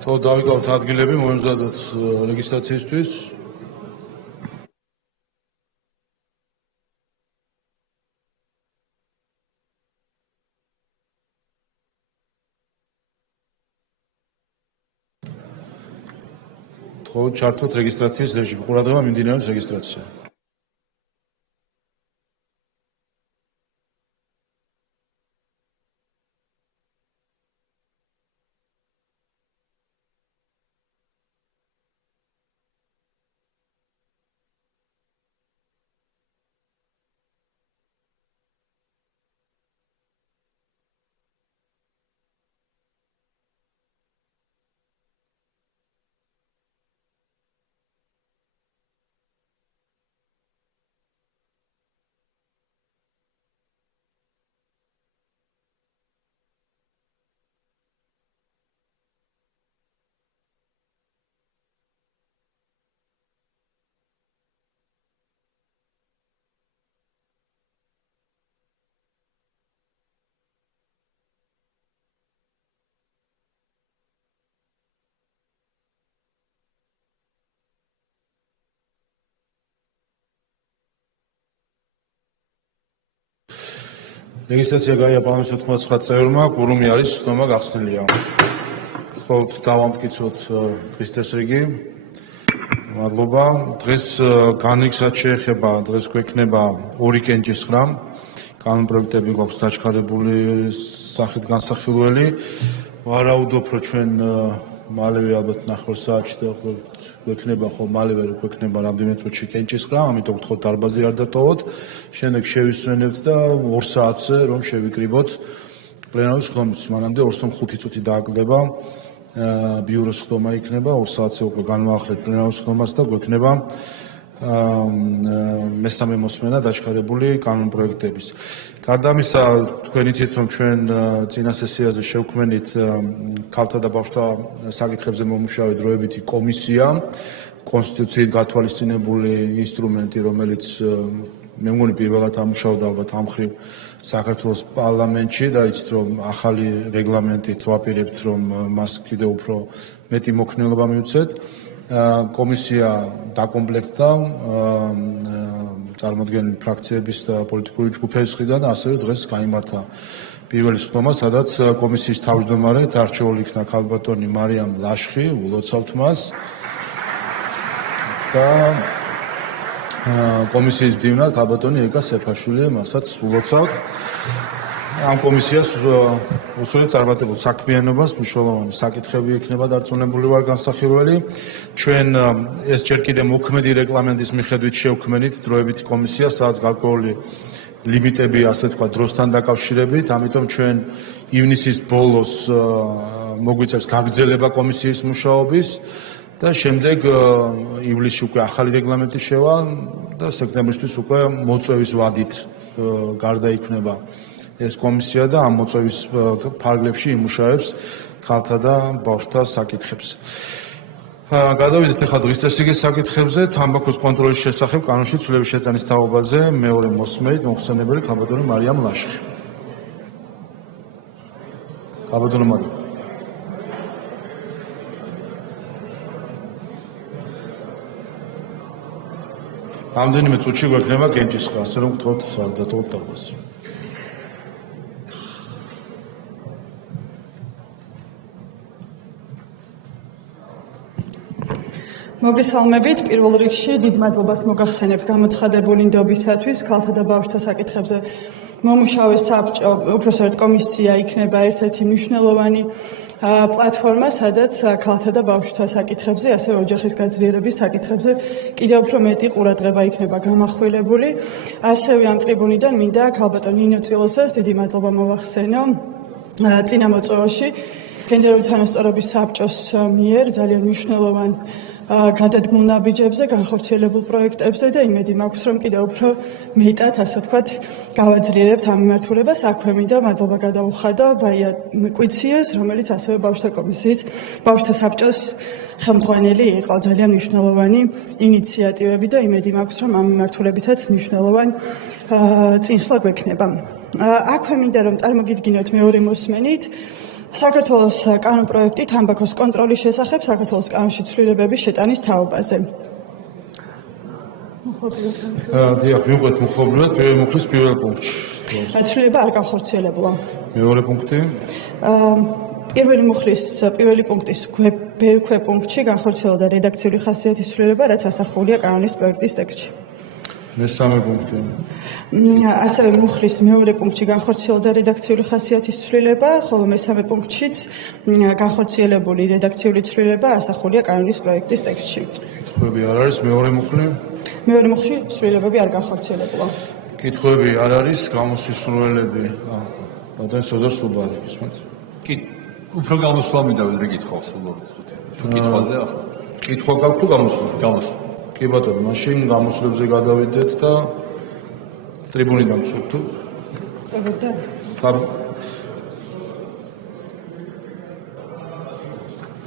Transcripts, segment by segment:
თო დავიკავთ ადგილები მომზადოთ რეგისტრაციისთვის. თო ჩართოთ რეგისტრაციის რეჟიმი. ყურადღება მიმდინარეობს რეგისტრაცია. რეგისტრაცია გაია პარლამენტის 99 წევრმა, კურუმი არის ცნობა გახსნილია. ხოლთ დავამტკიცოთ დღის წესრიგი. მადლობა. დღეს განრიგსაც შეეხება, დღეს გვექნება 2 კენჭისყრა. კანონპროექტები გვაქვს დაჩქარებული სახით განსახილველი. ვარაუდობ, რომ ჩვენ მალევე ალბათ 9 საათში და გვექნება ხო მალევე რომ გვექნება რამდენიმე წუთში კენჭისყრა, ამიტომ გთხოვთ დარბაზი არ დატოვოთ. შემდეგ შევისვენებთ და 2 საათზე რომ შევიკრიბოთ პლენარის ხდომის. მანამდე 2-5 წუთი დააკლდება. ბიუროს ხდომა იქნება 2 საათზე უკვე განვაახლეთ პლენარის ხდომას და გვექნება მესამე მოსმენა დაჩქარებული კანონპროექტების. გარდა ამისა, თქვენ იცით, რომ ჩვენ წინა სესიაზე შევქმნით ქალთა და ბავშვთა საკითხებზე მომუშავე დროებითი კომისია, კონსტიტუციით გათვალისწინებული ინსტრუმენტი, რომელიც მე მგონი პირველად ამუშავდა ალბათ ამ მხრივ საქართველოს პარლამენტში და იცით, რომ ახალი რეგლამენტით ვაპირებთ, რომ მას კიდევ უფრო მეტი მოქნილობა მივცეთ. კომისია დაკომპლექტდა წარმოდგენილი ფრაქციების და პოლიტიკური ჯგუფების მხრიდან, ასევე დღეს გაიმართა პირველი სხდომა, სადაც კომისიის თავმჯდომარედ არჩეული იქნა ქალბატონი მარიამ ლაშხი, ულოცავთ მას და კომისიის მდივნად ქალბატონი ეკა სეფაშვილი, მასაც ულოცავთ. ამ კომისიას უსულით წარმატებულ საქმიანობას, მნიშვნელოვანი საკითხები იქნება დარწმუნებული ვარ განსახილველი. ჩვენ ეს ჯერ კიდევ მოქმედი რეგლამენტის მიხედვით შევქმნით დროებითი კომისია, სადაც გარკვეული ლიმიტები, ასე თქვა, დროსთან დაკავშირებით, ამიტომ ჩვენ ივნისის ბოლოს მოგვიწევს გაგრძელება კომისიის მუშაობის და შემდეგ ივლისში უკვე ახალი რეგლამენტი შევა და სექტემბრისთვის უკვე მოწვევის ვადით გარდაიქმნება ეს კომისია და ამ მოწვევის ფარგლებში იმუშავებს ქალთა და ბავშვთა საკითხებს. გადავიდეთ ახლა დღის წესრიგის საკითხებზე. თამბაქოს კონტროლის შესახებ კანონში ცვლილების შეტანის თაობაზე მეორე მოსმენით მოხსენებელი ქალბატონი მარიამ ლაშხი. ქალბატონო მარიამ. რამდენიმე წუთში გვექნება კენჭისყრა, ასე რომ გთხოვთ დატოვოთ დარბაზი. მოგესალმებით, პირველ რიგში დიდ მადლობას მოგახსენებთ გამოცხადებული ნდობისათვის. ქალთა და ბავშვთა საკითხებზე მომუშავე საბჭო, უпроსტად კომისია იქნება ერთ-ერთი მნიშვნელოვანი პლატფორმა, სადაც ქალთა და ბავშვთა საკითხებზე, ასევე ოჯახის გაძლიერების საკითხებზე კიდევ უფრო მეტი ყურადღება იქნება გამახვილებული. ასევე ამ ტრიბუნიდან მინდა ქალბატონ ნინო წილოსას დიდი მადლობა მოვახსენო წინა მოწვევაში გენდერული თანასწორობის საბჭოს მიერ ძალიან მნიშვნელოვან გადადგმულ ნაბიჯებზე, განხორციელებულ პროექტებზე და იმედი მაქვს, რომ კიდევ უფრო მეტად, ასე ვთქვათ, გავაძლიერებთ ამ მიმართულებას. აქვე მინდა მადლობა გადაუხადო ბაია კვიციას, რომელიც ასევე ბავშვთა კომისიის, ბავშვთა საბჭოს ხელმძღვანელი იყო. ძალიან მნიშვნელოვანი ინიციატივები და იმედი მაქვს, რომ ამ მიმართულებითაც მნიშვნელოვან წინსვლა გვექნება. აქვე მინდა რომ წარმოგიდგინოთ მეორე მოსმენით საქართველოს კანონპროექტი თამბაქოს კონტროლის შესახებ საქართველოს კანონში ცვლილებების შეტანის თაობაზე. დიახ, მივყვეთ მუხლობრივად მუხლის პირველ პუნქტში. ცვლილება არ განხორციელებულა. მეორე პუნქტი. პირველი მუხლის პირველი პუნქტის ქვეპუნქტში განხორციელდა რედაქციული ხასიათის ცვლილება, რაც ასახულია კანონის პროექტის ტექსტში. მესამე პუნქტი. ასევე მუხლის მეორე პუნქტში განხორციელდა რედაქციული ხასიათის ცვლილება, ხოლო მესამე პუნქტშიც განხორციელებული რედაქციული ცვლილება ასახულია კანონის პროექტის ტექსტში. კითხვები არ არის, მეორე მუხლი. მეორე მუხლში ცვლილებები არ განხორციელებულა. კითხვები არ არის, გამოსისრულებლები. ბატონ სოზარ სუბარი, ისმენთ. კი, უფრო გამოსვლა მინდა ვიდრე კითხავს სულორი. თუ კითხვაზე ახლა. კითხვა გაქვთ თუ გამოსვლა? გამოსვლა. კი ბატონო, მაშინ გამოსვლებზე გადავიდეთ და ტრიბუნიდან გსურთ თუ?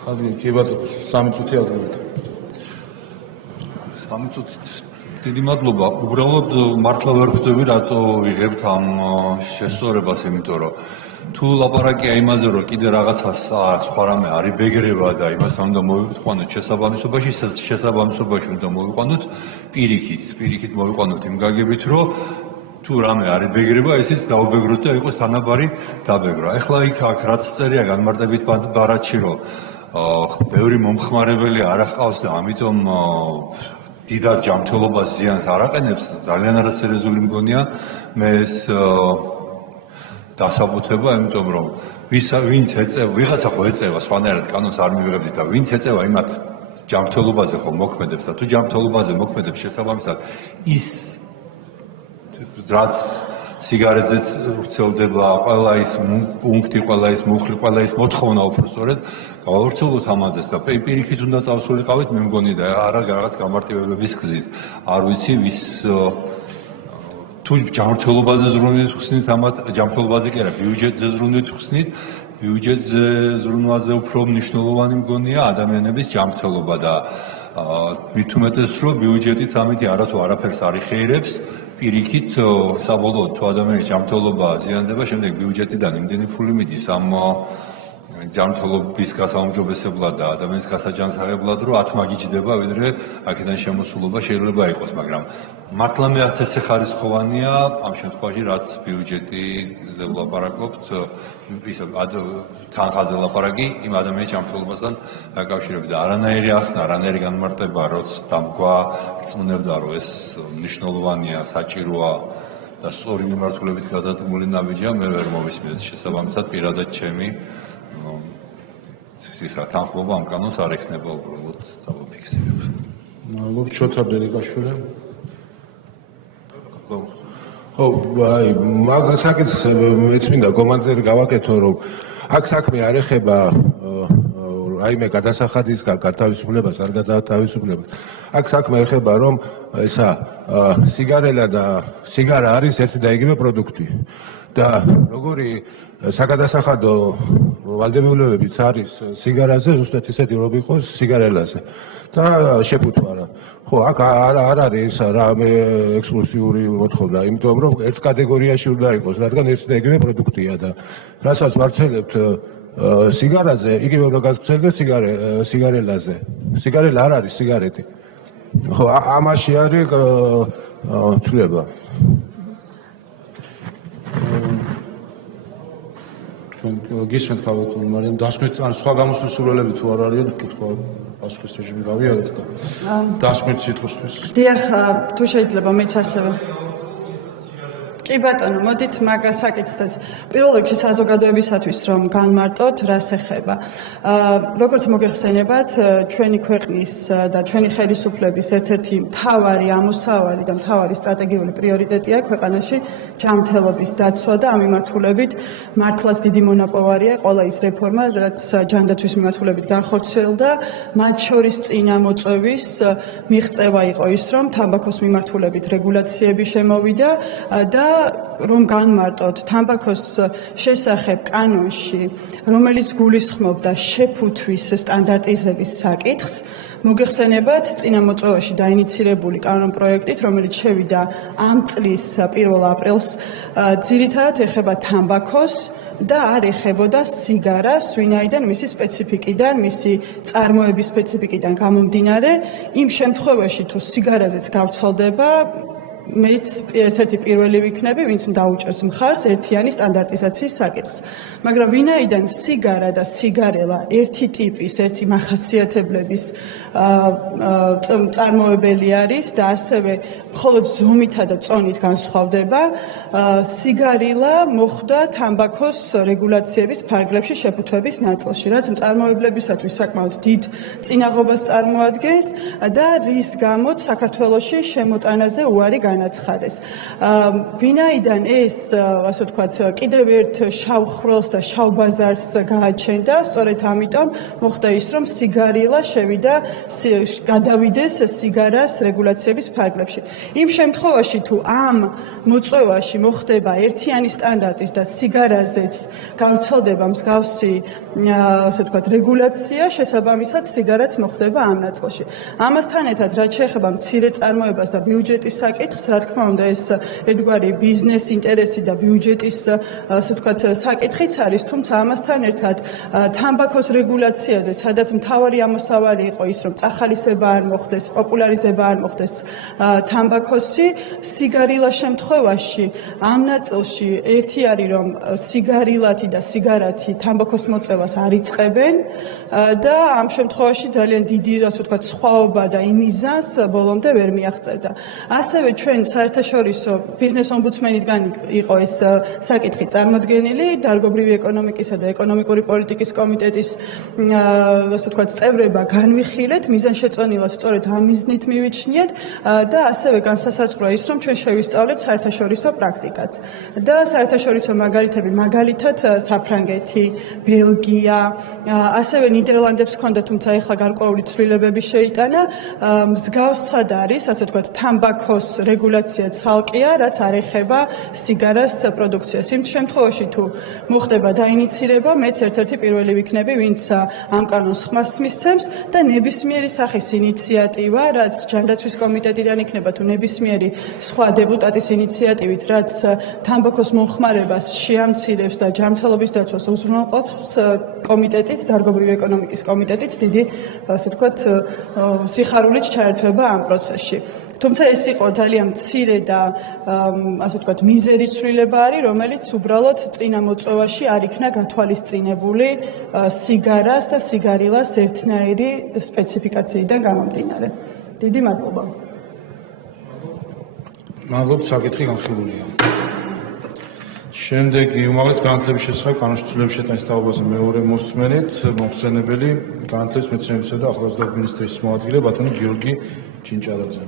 ხადი, კი ბატონო, 3 წუთი ადრევით. 3 წუთით. დიდი მადლობა. უბრალოდ მართლა ვერ ხვდები, რატო ვიღებთ ამ შესწორებას, იმიტომ რომ თუ ლაპარაკია იმაზე, რომ კიდე რაღაცას სხვა რამე არის ბეგრება და იმასთან უნდა მოვიყვანოთ შესაბამისობაში, შესაბამისობაში უნდა მოვიყვანოთ პირიქით მოვიყვანოთ იმ გაგებით, რომ თუ რამე არის ბეგრება, ესეც დაუბეგროთ და იყოს თანაბარი დაბეგრვა. ეხლა იქ აქ რაც წერია განმარტებით ბარათში, რომ ბევრი მომხმარებელი არ ახავს და ამიტომ დიდად ჯანმრთელობას ზიანს არ აყენებს, ძალიან არასერიოზული მგონია მე ეს დასაბუთება, იმიტომ რომ ვინც ეწევა, ვიღაცა ხო ეწევა, სხვანაირად კანონს არ მივიღებდით და ვინც ეწევა იმათ ჯანმრთელობაზე ხო მოქმედებს და თუ ჯანმრთელობაზე მოქმედებს შესაბამისად ის რაც სიგარეტზეც ვრცელდება, ყველა ის პუნქტი, ყველა ის მუხლი, ყველა ის მოთხოვნა უბრალოდ გავავრცელოთ ამაზეც და პირიქით უნდა წავსულიყავით, მე მგონი და არა რაღაც გამარტივებების გზით. არ ვიცი ვის თუ ჯანმრთელობაზე ზრუნვით ხსნით, ამათ ჯანმრთელობაზე კი არა, ბიუჯეტზე ზრუნვით ხსნით, ბიუჯეტზე ზრუნვაზე უფრო მნიშვნელოვანი მგონია ადამიანების ჯანმრთელობა და მით უმეტეს რომ ბიუჯეტით ამით არათუ არაფერს არ იხეირებს, პირიქით საბოლოოდ თუ ადამიანის ჯანმრთელობა აზიანდება, შემდეგ ბიუჯეტიდან იმდენი ფული მიდის ამ ჯანმრთელობის გასაუმჯობესებლად და ადამიანის გასაჯანსაღებლად, რომ 10 მაგიჯდება, ვიდრე აქედან შემოსულობა შეიძლება იყოს, მაგრამ მართლა მე 1000 ხარისხოვანია ამ შემთხვევაში, რაც ბიუჯეტიზე ვლაპარაკობთ, ისე თანხაზე ლაპარაკი იმ ადამიანის ჯანმრთელობასთან დაკავშირებით და არანაირი ახსნა, არანაირი განმარტება, როც დამგვარწმუნებდა, რომ ეს მნიშვნელოვანია, საჭიროა და სწორი მიმართულებით გადადგმული ნაბიჯია, მე ვერ მოვისმინეთ შესაბამისად პირადად ჩემი ისა თანხმობა ამ კანონს არ ეხნება უბრალოდ დავაფიქსირებ. მადლობთ შოთა ბერიკაშვილი. ხო, აი, მაგას საკითხს მეც მინდა კომენტარი გავაკეთო, რომ აქ საქმე არ ეხება რაიმე გადასახადისგან გათავისუფლებას, არ გათავისუფლებას. აქ საქმე ეხება, რომ ესა სიგარელა და სიგარა არის ერთი და იგივე პროდუქტი. და როგორი საგადასახადო ვალდებულებებიც არის სიგარაზე, ზუსტად ისეთი რომ იყოს სიგარელაზე. და შეფუთვა რა. ხო, აქ არ არის რამე ექსკლუზიური მოთხოვნა, იმიტომ რომ ერთ კატეგორიაში უნდა იყოს, რადგან ერთი და იგივე პროდუქტია და რასაც ვარცელებთ სიგარაზე, იგივე უნდა გასცელდეს სიგარელაზე. სიგარელა არ არის სიგარეტი. ხო, ამაში არის ცვლილება. გისმენთ ქალბატონ მარიამ, დასკვნით ან სხვა გამოსვლის სურვილები თუ არ არიან, კითხვა პასუხის რეჟიმი გავიარეთ და დასკვნით სიტყვისთვის. დიახ, თუ შეიძლება მეც ასევე. კი ბატონო, მოდით მაგას საკითხსაც. პირველ რიგში საზოგადოებისათვის რომ განმარტოთ, რას ეხება. როგორც მოგეხსენებათ, ჩვენი ქვეყნის და ჩვენი ხელისუფლების ერთ-ერთი მთავარი ამოსავალი და მთავარი სტრატეგიული პრიორიტეტია ქვეყანაში ჯანმრთელობის დაცვა და ამ მიმართულებით მართლაც დიდი მონაპოვარია ყველა ის რეფორმა, რაც ჯანდაცვის მიმართულებით განხორციელდა, მათ შორის წინა მოწვევის მიღწევა იყო ის, რომ თამბაქოს მიმართულებით რეგულაციები შემოვიდა და რომ განმარტოთ თამბაქოს შესახებ კანონში, რომელიც გულისხმობდა შეფუთვის სტანდარტიზების საკითხს, მოგეხსენებათ წინა მოწვევაში დაინიცირებული კანონპროექტით, რომელიც შევიდა ამ წლის 1 აპრილს, ძირითადად ეხება თამბაქოს და არ ეხებოდა სიგარას, ვინაიდან მისი სპეციფიკიდან, მისი წარმოების სპეციფიკიდან გამომდინარე, იმ შემთხვევაში თუ სიგარაზეც გავრცელდება, მეც ერთ-ერთი პირველი ვიქნები, ვინც დაუჭერს მხარს ერთიანი სტანდარტიზაციის საკითხს. მაგრამ ვინაიდან სიგარა და სიგარელა ერთი ტიპის, ერთი მახასიათებლების წარმოებელი არის და ასევე მხოლოდ ზომითა და წონით განსხვავდება, სიგარილა მოხვდა თამბაქოს რეგულაციების ფარგლებში შეფუთვების ნაწილში, რაც მწარმოებლებისათვის საკმაოდ დიდ წინაღობას წარმოადგენს და რის გამოც საქართველოში შემოტანაზე უარი განაცხადეს. ვინაიდან ეს, ასე ვთქვათ, კიდევ ერთ შავ ხროლს და შავ ბაზარს გააჩენდა, სწორედ ამიტომ მოხდა ის, რომ სიგარილა შევიდა გადავიდეს სიგარას რეგულაციების ფარგლებში. იმ შემთხვევაში თუ ამ მოწვევაში მოხდება ერთიანი სტანდარტის და სიგარაზეც გავრცელდება მსგავსი, ასე ვთქვათ, რეგულაცია, შესაბამისად სიგარაც მოხდება ამ ნაწილში. ამასთან ერთად, რაც შეეხება მცირე წარმოებას და ბიუჯეტის საკითხს, რა თქმა უნდა, ეს ერთგვარი ბიზნეს ინტერესი და ბიუჯეტის, ასე ვთქვათ, საკითხიც არის, თუმცა ამასთან ერთად თამბაქოს რეგულაციაზე, სადაც მთავარი ამოსავალი იყო ის, რომ წახალისება არ მოხდეს, პოპულარიზება არ მოხდეს თამბაქოსი, სიგარილას შემთხვევაში ამ ნაწილში ერთი არის, რომ სიგარილათი და სიგარათი თამბაქოს მოწევას არ იწყებენ და ამ შემთხვევაში ძალიან დიდი, ასე ვთქვათ, სხვაობა და იმიზანს ბოლომდე ვერ მიაღწევდა. ასევე ჩვენ საერთაშორისო ბიზნეს ომბუდსმენიდან იყო ეს საკითხი წარმოდგენილი, დარგობრივი ეკონომიკისა და ეკონომიკური პოლიტიკის კომიტეტის, ასე ვთქვათ, წევრება განვიხილეთ, მიზანშეწონილად სწორედ ამ მიზნით მივიჩნიეთ და ასევე განსასაზღვროა ის, რომ ჩვენ შევისწავლეთ საერთაშორისო პრაქტიკაც. და საერთაშორისო მაგალითები, მაგალითად საფრანგეთი, ბელგია, ასევე ნიდერლანდებს ჰქონდა, თუმცა ეხლა გარკვეული ცვლილებები შეიტანა, მსგავსად არის, ასე ვთქვათ, თამბაქოს რეგულაცია ცალკეა, რაც არ ეხება სიგარას პროდუქციას. იმ შემთხვევაში თუ მოხდება დაინიცირება, მეც ერთ-ერთი პირველი ვიქნები, ვინც ამ კანონს ხმას მისცემს და ნებისმიერი სახის ინიციატივა, რაც ჯანდაცვის კომიტეტიდან იქნება თუ ნებისმიერი სხვა დეპუტატის ინიციატივით, რაც თამბაქოს მომხმარებას შეამცირებს და ჯანმრთელობის დაცვას უზრუნველყოფს, კომიტეტიც, დარგობრივი ეკონომიკის კომიტეტიც დიდი, ასე ვთქვათ, სიხარულით ჩაერთვება ამ პროცესში. თუმცა ეს იყო ძალიან მცირე და, ასე ვთქვათ, მიზერი ცვლილება არის, რომელიც უბრალოდ წინა მოწვევაში არ იქნა გათვალისწინებული სიგარას და სიგარილას ერთნაირი სპეციფიკაციიდან გამომდინარე. დიდი მადლობა. მადლობთ, საკითხი განხილულია. შემდეგი უმაღლეს განათლების შესახებ კანონში ცვლილების შეტანის თაობაზე მეორე მოსმენით მოხსენებელი განათლების მეცნიერებისა და ახალგაზრდობის მინისტრის მოადგილე ბატონი გიორგი ჩინჭარაძე.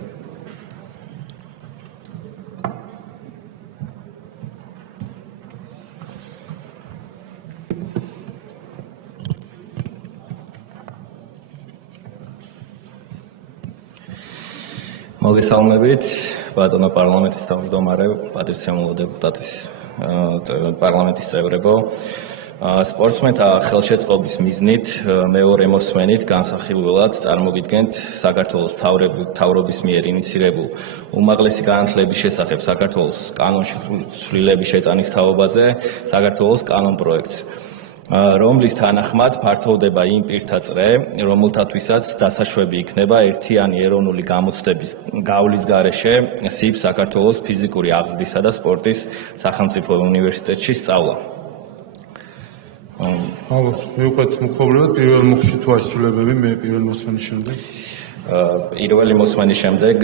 მოგესალმებით, ბატონო პარლამენტის თავმჯდომარე, პატივცემულო დეპუტატის პარლამენტის წევრებო. სპორტსმენთა ხელშეწყობის მიზნით მეორე მოსმენით განსახილველად წარმოგიდგენთ საქართველოს მთავრობის მიერ ინიცირებულ უმაღლესი განათლების შესახებ საქართველოს კანონში ცვლილების შეტანის თაობაზე საქართველოს კანონპროექტს, რომლის თანახმად ფართოვდება იმ პირთა წრე, რომელთათვისაც დასაშვები იქნება ერთიანი ეროვნული გამოცდების გავლის გარეშე SIP საქართველოს ფიზიკური აღზრდისა და სპორტის სახელმწიფო უნივერსიტეტში სწავლა. მადლობთ. მივყვეთ მოხმობილად პირველ მოხში თუ ასრულებები მე პირველ მოსმენის შემდეგ. პირველი მოსმენის შემდეგ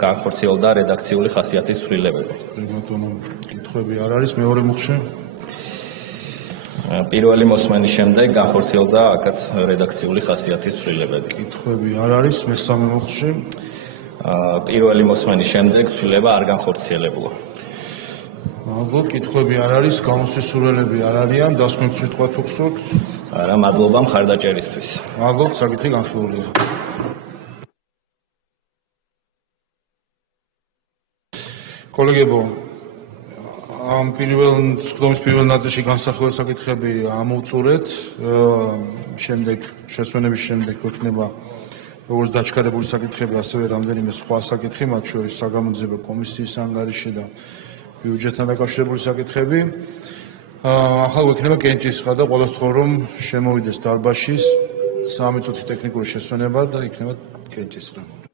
განხორციელდა რედაქციული ხასიათის ცვლილებები. ბატონო, კითხვები არ არის მეორე მოხში? პირველი მოსმენის შემდეგ განხორციელდა აქაც რედაქციული ხასიათის ცვლილებები. კითხვები არ არის მესამე მოხში? პირველი მოსმენის შემდეგ ცვლილება არ განხორციელებულა. მადლობთ, კითხვები არ არის, გამოსასურველები არ არიან, დასკვნით სიტყვა თუ გსურთ? არა, მადლობა მხარდაჭერისთვის. მადლობთ, საკითხი განხილულია. კოლეგებო, ამ სხდომის პირველ ნაწილში განსახილველი საკითხები ამოვწურეთ. შემდეგ შესვენების შემდეგ გვექნება როგორც დაჩქარებული საკითხები, ასევე რამდენიმე სხვა საკითხი, მათ შორის საგამოძიებო კომისიის ანგარიში და ბიუჯეტთან დაკავშირებული საკითხები. ახლა გვექნება კენჭისყრა და ყოველს თქო რომ შემოვიდეს დარბაზშის 3 წუთი ტექნიკური შესვენება და იქნება კენჭისყრა.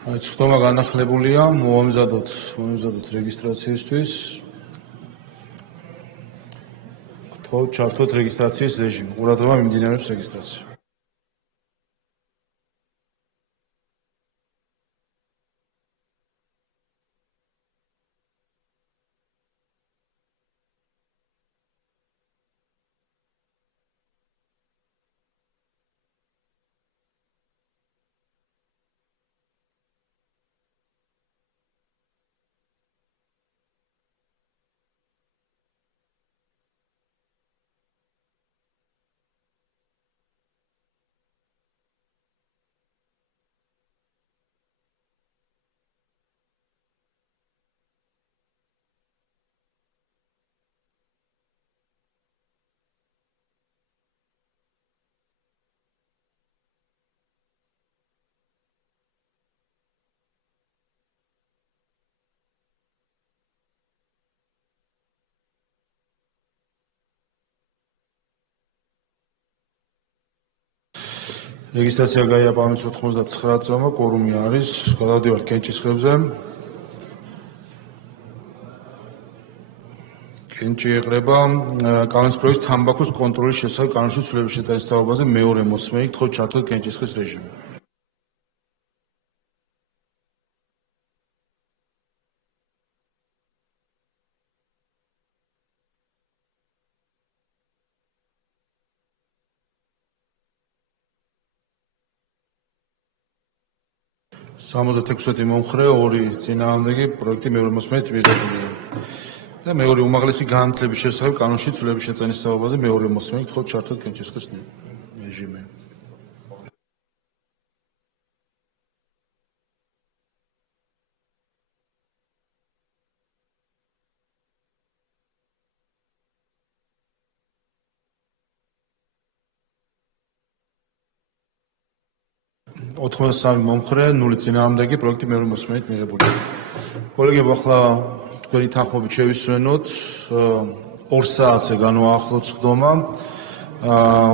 სხდომა განახლებულია, მოვამზადოთ რეგისტრაციისთვის. გთხოვთ ჩართოთ რეგისტრაციის რეჟიმი. ყურადღება მიმდინარეობს რეგისტრაცია. რეგისტრაცია გაიაფორმეს 99 წამმა, კვორუმი არის. გადავდივართ კენჭისყრებზე. კენჭი ეყრება კანონის პროექტს თამბაქოს კონტროლის შესახებ კანონში ცვლილების შეტანის თაობაზე მეორე მოსმენი. გთხოვთ ჩართოთ კენჭისყრის რეჟიმი. სამოცდათექვსმეტი მომხრე, 2 წინააღმდეგი პროექტი მეორე მოსმენით მიღებულია. და მეორე უმაღლესი განათლების შესახებ კანონში ცვლილების შეტანის თაობაზე მეორე მოსმენი. გთხოვთ ჩართოთ კენჭისყრის რეჟიმი. ოთხმოცდასამი მომხრე, 0 წინააღმდეგი პროექტი მეორე მოსმენით მიღებულია. კოლეგებო, ახლა თქვენი თანხმობით შევისვენოთ 2 საათზე განვაახლოთ სხდომა.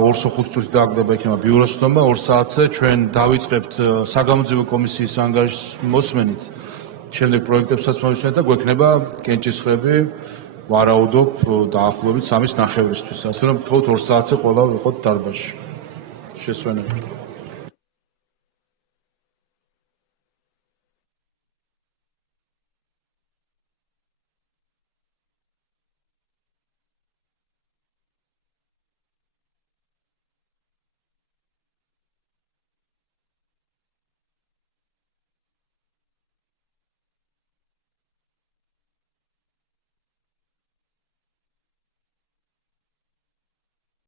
2-5 წუთი დააგდება იქნება ბიუროს სხდომა. 2 საათზე ჩვენ დავიწყებთ საგამოძიებო კომისიის ანგარიშის მოსმენით. შემდეგ პროექტებსაც მოვისმენთ და გვექნება კენჭისყრები. ვარაუდობ დაახლოებით 3:30-ისთვის. ასე რომ გთხოვთ 2 საათზე ყველა ვიყოთ დარბაზში. შესვენება.